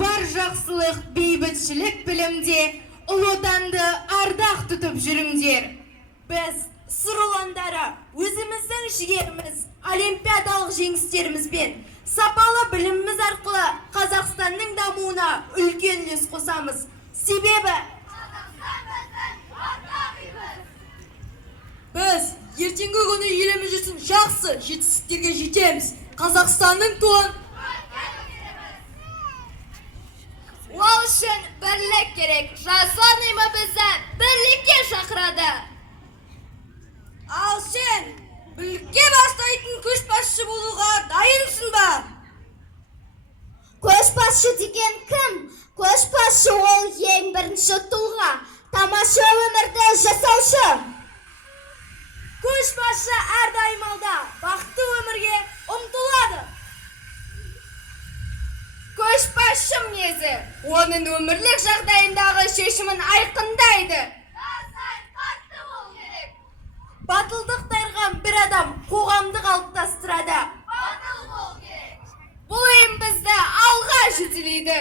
бар жақсылық, бейбітшілік білімде, ұлы отанды ардақ тұтып жүріңдер. Біз, сыр ұландары, өзіміздің жігеріміз, олимпиадалық жеңістерімізбен, сапалы біліміміз арқылы Қазақстанның дамуына үлкен үлес қосамыз. Себебі біз ертеңгі күні еліміз үшін жақсы жетістіктерге жетеміз. Қазақстанның туын Ол үшін бірлік керек. Жасұлан ұйымы бізді бірлікке шақырады. Ал сен бірлікке бастайтын көшбасшы болуға дайынсың ба? Көшбасшы деген кім? Көшбасшы ол ең бірінші тұлға, тамаша өмірді жасаушы. Көшбасшы әрдайым алда бақытты өмірге ұмтылады. Көшбасшы мінезі оның өмірлік жағдайындағы шешімін айқындайды. Батылдық дарыған бір адам қоғамды қалыптастырады. Бұл ұйым бізді алға жетелейді.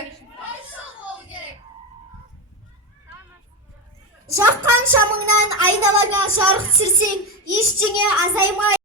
Жаққан шамыңнан айналаңа жарық түсірсең, ештеңе азаймай.